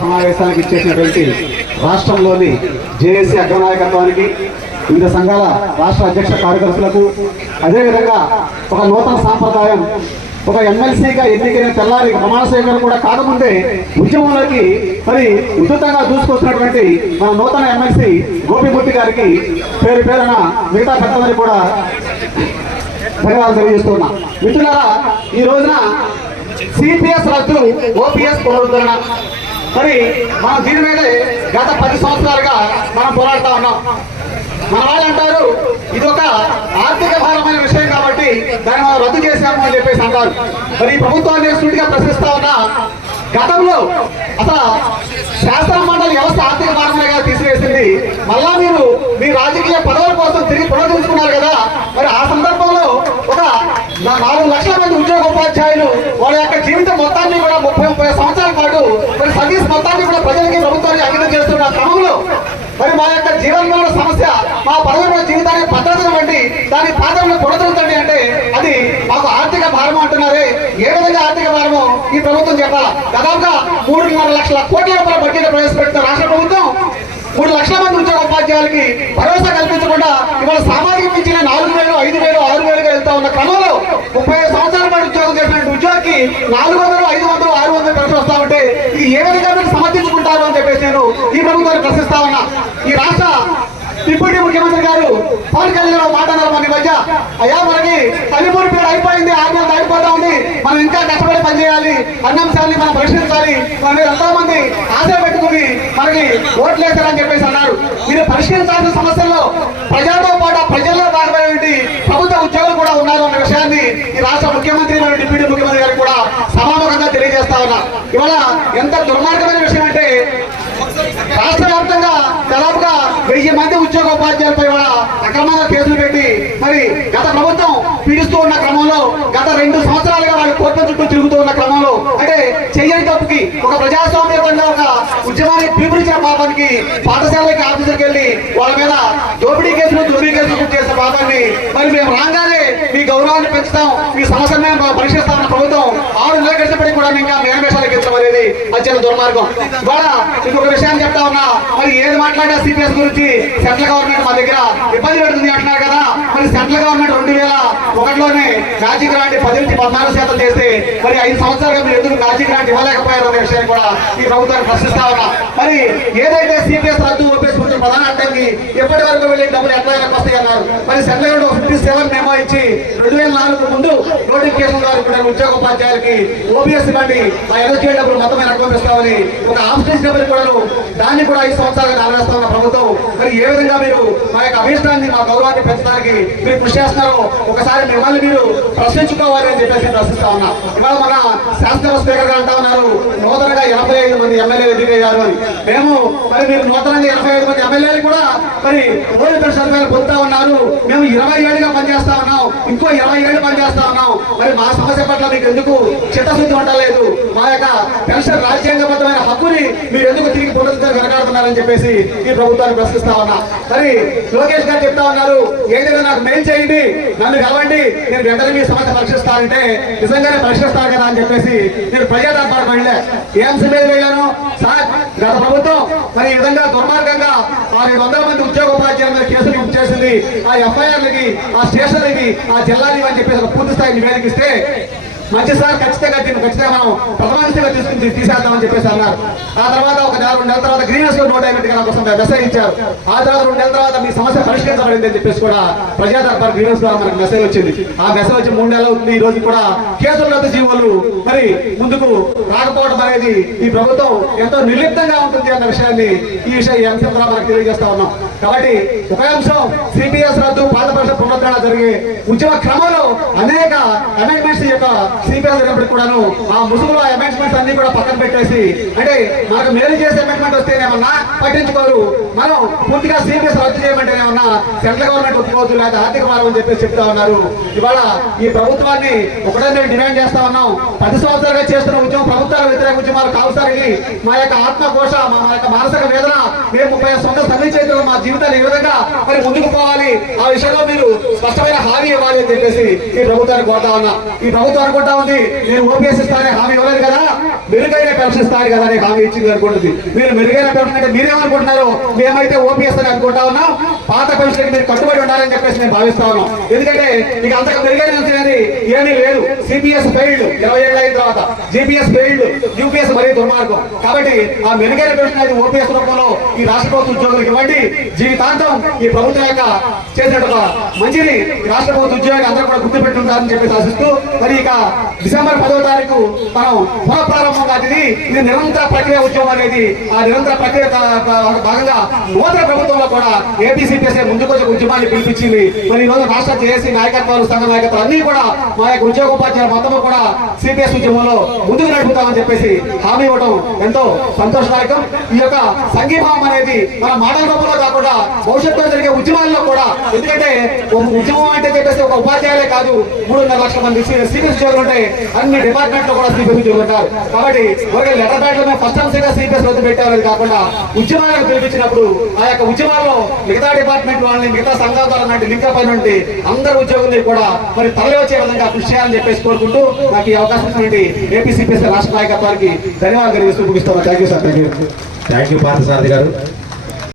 సమావేశానికి ఇచ్చేసినటువంటి రాష్ట్రంలోని జేఏసీ అగ్రనాయకత్వానికి, వివిధ సంఘాల రాష్ట్ర అధ్యక్ష కార్యదర్శులకు, అదేవిధంగా ఒక నూతన సాంప్రదాయం, ఒక ఎమ్మెల్సీగా ఎన్నికైన తెల్లారి ప్రమాణ స్వీకారం కూడా కాకముందే ఉద్యమంలోకి మరి ఉధృతంగా దూసుకొచ్చినటువంటి మన నూతన ఎమ్మెల్సీ గోపిమూర్తి గారికి పేరు పేరున మిగతా పెద్దలని కూడా ధన్యవాదాలు తెలియజేస్తున్నా. మిత్రులారా, ఈ రోజున సిపిఎస్ రద్దు, ఓపీఎస్ పునరుద్ధరణ, మరి మనం దీని మీదే గత 10 సంవత్సరాలుగా మనం పోరాడుతూ ఉన్నాం. మన వాళ్ళు అంటారు ఇది ఒక ఆర్థిక భారమైన విషయం కాబట్టి దాన్ని మనం రద్దు చేశాము అని చెప్పేసి అంటారు. మరి ఈ ప్రభుత్వాన్ని సూటిగా ప్రశ్నిస్తా ఉన్నా, గతంలో అసలు శాసన మండలి వ్యవస్థ ఆర్థిక భారమైనగా తీసివేసింది, మళ్ళా మీరు మీ రాజకీయ పదవుల కోసం తిరిగి పునరుద్ధరించుకున్నారు కదా. మరి ఆ సందర్భంలో ఒక 4 లక్షల మంది ఉద్యోగ ఉపాధ్యాయులు వాళ్ళ యొక్క జీవితం మొత్తాన్ని కూడా 30 సంవత్సరాల పాటు మరి సర్వీస్ మొత్తాన్ని కూడా ప్రజలకి ప్రభుత్వాన్ని అంకితం చేస్తున్న క్రమంలో మరి మా యొక్క జీవన సమస్య, మా పదవుల జీవితానికి భద్రతను వంటి దాని పాత్రను పునరుద్ధరించండి అంటే అది మాకు ఆర్థిక భారము అంటున్నారే. ఏ విధంగా ఆర్థిక భారము ఈ ప్రభుత్వం చెప్పాలా? దాదాపుగా 3.5 లక్షల కోట్ల రూపాయల బడ్జెట్ ప్రవేశపెడుతున్న రాష్ట్ర ప్రభుత్వం 3 లక్షల మంది ఉద్యోగ ఉపాధ్యాయులకి భరోసా కల్పించకుండా ఇవాళ సామాజిక పింఛన్ 4,000, 5,000, 6,000గా వెళ్తా ఉన్న క్రమంలో 35 సంవత్సరాల పాటు ఉద్యోగం చేసిన ఉద్యోగికి 400, 500, 600 పెన్షన్ వస్తా ఉంటే ఇది ఏ విధంగా మీరు సమర్థించుకుంటారు అని చెప్పేసి నేను ఈ ప్రభుత్వాన్ని ప్రశ్నిస్తా ఉన్నా. ఈ రాష్ట్ర డిప్యూటీ ముఖ్యమంత్రి గారు పవన్ కళ్యాణ్ మాట్లాడారు మన మధ్య, అయ్యా మనకి తల్లిపూరి పేరు అయిపోయింది, 6 నెలలు అయిపోతా ఉంది, మనం ఇంకా కష్టపడి పనిచేయాలి, అన్ని అంశాన్ని మనం పరిష్కరించాలి, మన మీద ఎంతో మంది ఆశలు పెట్టుకుని మనకి ఓట్లు వేస్తారని చెప్పేసి అన్నారు. మీరు పరిష్కరించాల్సిన సమస్యల్లో ప్రజలతో పాటు ప్రజల్లో భాగమైనటువంటి ప్రభుత్వ ఉద్యోగులు కూడా ఉన్నారు అన్న విషయాన్ని ఈ రాష్ట్ర ముఖ్యమంత్రి మరియు డిప్యూటీ ముఖ్యమంత్రి గారికి కూడా సమానంగా తెలియజేస్తా ఉన్నా. ఇవాళ ఎంత దుర్మార్గమైన విషయం అంటే రాష్ట్ర వ్యాప్తంగా దాదాపుగా 1000 మంది ఉద్యోగ ఉపాధ్యాయులపై కూడా అక్రమంగా కేసులు పెట్టి మరి గత ప్రభుత్వం పీడిస్తూ ఉన్న క్రమంలో గత 2 సంవత్సరాలుగా వాళ్ళు కోర్టుల చుట్టూ తిరుగుతూ ఉన్న క్రమంలో అంటే చెయ్యని తప్పుకి ఒక ప్రజాస్వామ్యంగా ఒక ఉద్యమాన్ని పిలుపునిచ్చిన పాపానికి పాఠశాలకి ఆఫీసర్కి వెళ్ళి వాళ్ళ మీద దోపిడీ కేసులు చేసిన పాపాన్ని మరి మేము రాగానే మీ గౌరవాన్ని పెంచుతాం, మీ సమస్యను మేము పరిశీలిస్తామన్న ప్రభుత్వం 6 నెలలు గడిచినప్పటికీ కూడా ఇంకా మేనిఫెస్టోకి ఇచ్చడం అనేది అత్యంత దుర్మార్గం. ఇవాళ ఇంకొక విషయాన్ని చెప్తా ఉన్నా, మరి ఏది మాట్లాడినా సిపిఎస్ గురించి సెంట్రల్ గవర్నమెంట్ మా దగ్గర ఇబ్బంది పెడుతుంది అంటున్నారు కదా. మరి సెంట్రల్ గవర్నమెంట్ 2001లోనే మ్యాజిక్ గ్రాంట్ 10 నుంచి 14% చేస్తే మరి 5 సంవత్సరాలుగా మీరు ఎందుకు మ్యాజిక్ గ్రాంట్ ఇవ్వలేకపోయారు అనే విషయాన్ని కూడా ఈ ప్రభుత్వాన్ని ప్రశ్నిస్తా ఉన్నా. మరి ఏదైతే సిపిఎస్ రద్దు, ఓపీఎస్ ప్రధాన అడ్డంకి ఎప్పటి వరకు వెళ్ళి డబ్బులు ఎట్లా వస్తాయి అన్నారు. మరి సెంట్రల్ గవర్నమెంట్ 57 మెమో ఇచ్చి 2004 ముందు నోటిఫికేషన్ ద్వారా కూడా ఉద్యోగ ఉపాధ్యాయులకి ఓపీఎస్ ఇవ్వండి, ఆ ఎన్ఎస్జీ డబ్బులు మొత్తం అనుభవిస్తామని ఒక ఆబ్స్టేజ్ డబ్బులు కూడా దాన్ని కూడా 5 సంవత్సరాలుగా నెరవేరుస్తా ఉన్న ప్రభుత్వం మరి ఏ విధంగా మీరు మా యొక్క అభిష్టాన్ని, మా గౌరవాన్ని పెంచడానికి మీరు కృషి చేస్తున్నారో ఒకసారి మిమ్మల్ని మీరు ప్రశ్నించుకోవాలి అని చెప్పేసి ప్రశ్నిస్తా ఉన్నా. ఇవాళ మన శాసనసభ స్పీకర్ గా అంటా ఉన్నారు నూతనంగా 85 మంది ఎమ్మెల్యేలు ఎన్నికయ్యారు అని. మేము మరి మీరు నూతనంగా 85 మంది ఎమ్మెల్యేలు కూడా మరి ఓల్డ్ పెన్షన్ పొందుతా ఉన్నారు. మేము 20 ఏళ్ళుగా పనిచేస్తా ఉన్నాం, ఇంకో 20 ఏళ్ళు పనిచేస్తా ఉన్నాం. మరి మా సమస్య పట్ల మీకు ఎందుకు చిత్తశుద్ధి ఉండలేదు? మా యొక్క పెన్షన్ రాజ్యాంగబద్ధమైన హక్కుని మీరు ఎందుకు తిరిగి పునరుద్ధరణ వెనకాడుతున్నారని చెప్పేసి ఈ ప్రభుత్వాన్ని ప్రశ్నిస్తా ఉన్నా. మరి లోకేష్ గారు చెప్తా ఉన్నారు, ఏదైనా నాకు మెయిల్ చేయండి, నన్ను కలవండి, నేను వెంటనే మీ సమస్య పరిష్కరిస్తానంటే నిజంగానే పరిష్కరిస్తాను కదా అని చెప్పేసి నేను ప్రజా దర్బార్ వెళ్ళా. ఏ అంశం మీద వెళ్ళాను సార్? గత ప్రభుత్వం మరి ఈ విధంగా దుర్మార్గంగా 600 మంది ఉద్యోగ ఉపాధ్యాయుల మీద కేసులు బుక్ చేసింది, ఆ ఎఫ్ఐఆర్లకి, ఆ స్టేషన్లకి, ఆ జిల్లాలకి అని చెప్పేసి పూర్తి స్థాయి నివేదిక ఇస్తే మంచి సార్ ఖచ్చితంగా మనం ప్రథమాంశంగా తీసుకుని తీసేద్దామని చెప్పేసి అన్నారు. ఆ తర్వాత ఒక 2 నెలల తర్వాత గ్రీనెస్ లో నోట్ అయినట్టుగా నాకు కోసం మెసేజ్ ఇచ్చారు. ఆ తర్వాత 2 నెలల తర్వాత మీ సమస్య పరిష్కరించబడింది అని చెప్పేసి కూడా ప్రజా దర్బార్ గ్రీనెస్ ద్వారా మనకు మెసేజ్ వచ్చింది. ఆ మెసేజ్ వచ్చి 3 నెలలు అవుతుంది. ఈ రోజు కూడా కేసుల రద్దు జీవోలు మరి ముందుకు రాకపోవడం అనేది ఈ ప్రభుత్వం ఎంతో నిర్లిప్తంగా ఉంటుంది అన్న విషయాన్ని ఈ అంశం ద్వారా మనకు తెలియజేస్తా ఉన్నాం. కాబట్టి ఒక అంశం సిపిఎస్ రద్దు, పాత పరిషత్ పునరుద్ధరణ జరిగే ఉద్యమ క్రమంలో అనేక అమెండ్మెంట్స్ యొక్క సిపిఎస్ జరిగినప్పుడు కూడాను ఆ ముసుగులో అమెండ్మెంట్స్ అన్ని కూడా పక్కన పెట్టేసి అంటే మనకు మేలు చేసే అమెండ్మెంట్ వస్తేనేమన్నా పట్టించుకోరు, మనం పూర్తిగా సిపిఎస్ రద్దు చేయమంటేనేమన్నా సెంట్రల్ గవర్నమెంట్ ఒప్పుకోవద్దు, లేదా ఆర్థిక భారం అని చెప్పేసి చెప్తా ఉన్నారు. ఇవాళ ఈ ప్రభుత్వాన్ని ఒకటే మేము డిమాండ్ చేస్తా ఉన్నాం. 10 సంవత్సరాలుగా చేస్తున్న ఉద్యమం, ప్రభుత్వాల వ్యతిరేక ఉద్యమాలు కావసాగి మా యొక్క ఆత్మఘోష, మా యొక్క మానసిక వేదన, మేము 35 సంవత్సరాలు సర్వీస్ చేతులు మా జీవితాలు ఏ విధంగా మరి ముందుకు పోవాలి, ఆ విషయంలో మీరు స్పష్టమైన హామీ ఇవ్వాలి అని చెప్పేసి ఈ ప్రభుత్వాన్ని కోరుతా ఉన్నా. ఈ ప్రభుత్వాన్ని అనుకుంటా ఉంది నేను ఓపీఎస్ ఇస్తానని హామీ ఇవ్వలేదు కదా, మెరుగైన పెన్షన్ ఇస్తాను కదా అని హామీ ఇచ్చింది అనుకుంటుంది. మీరు మెరుగైన పెన్షన్ అంటే మీరేమనుకుంటున్నారు? మేమైతే ఓపీఎస్ అని అనుకుంటా ఉన్నాం, పాత పెన్షన్ మీరు కట్టుబడి ఉండాలని చెప్పేసి నేను భావిస్తా ఉన్నాం. ఎందుకంటే మీకు అంతగా మెరుగైన పెన్షన్ అనేది ఏమీ లేదు. సిపిఎస్ ఫెయిల్డ్ 20 ఏళ్ళు అయిన తర్వాత, జిపిఎస్ ఫెయిల్డ్, యూపీఎస్ మరీ దుర్మార్గం. కాబట్టి ఆ మెరుగైన పెన్షన్ అనేది ఓపీఎస్ రూపంలో ఈ రాష్ట్ర ప్రభుత్వ ఉద్యోగులకు ఇవ్వండి. జీవితాంతం ఈ ప్రభుత్వం యొక్క చేసినట్టుగా మంచిని రాష్ట్ర ప్రభుత్వ ఉద్యోగులు అందరూ కూడా గుర్తుపెట్టుంటారని చెప్పి ఆశిస్తూ, మరి ఇక డిసెంబర్ 10వ తారీఖు మనం పునఃప్రారంభం కాదు, ఇది నిరంతర ప్రక్రియ ఉద్యమం అనేది. ఆ నిరంతర ప్రక్రియ భాగంగా నూతన ప్రభుత్వంలో కూడా ఏపీసీపీఎస్ ముందుకొచ్చే ఉద్యమాన్ని పిలిపించింది. మరి ఈ రోజు రాష్ట్ర జేఏసీ నాయకత్వాలు, సంఘ నాయకత్వాలు అన్ని కూడా మా యొక్క ఉద్యోగ ఉపాధ్యాయులు మొత్తము కూడా సిపిఎస్ ఉద్యమంలో ముందుకు నడుపుతామని చెప్పేసి హామీ ఇవ్వడం ఎంతో సంతోషదాయకం. ఈ యొక్క సంఘీభావం అనేది మన మాటల రూపంలో కాకుండా భవిష్యత్తులో జరిగే ఉద్యమాల్లో కూడా, ఎందుకంటే ఉద్యమం అంటే చెప్పేసి ఒక ఉపాధ్యాయులే కాదు, 3.5 లక్షల మంది సిపిఎస్ ఉద్యోగులు ఉంటాయి, అన్ని డిపార్ట్మెంట్ లో కూడా సిపిఎస్ ఉద్యోగులు ఉంటారు. కాబట్టి ఒక లెటర్ ప్యాడ్ లో ఫస్ట్ అంశంగా సిపిఎస్ రద్దు పెట్టామని కాకుండా ఉద్యమాలకు పిలిపించినప్పుడు ఆ యొక్క ఉద్యమాల్లో మిగతా డిపార్ట్మెంట్ వాళ్ళని, మిగతా సంఘాల ద్వారా లింక్ పైన ఉంటే అందరు ఉద్యోగుల్ని కూడా మరి తరలి వచ్చే విధంగా కృషి చేయాలని చెప్పేసి కోరుకుంటూ నాకు ఈ అవకాశం ఇచ్చినటువంటి ఏపీసీపీఎస్ రాష్ట్ర నాయకత్వానికి ధన్యవాదాలు తెలియజేస్తూ ముగిస్తాను. Thank you sir. Thank you Parthasarathy గారు.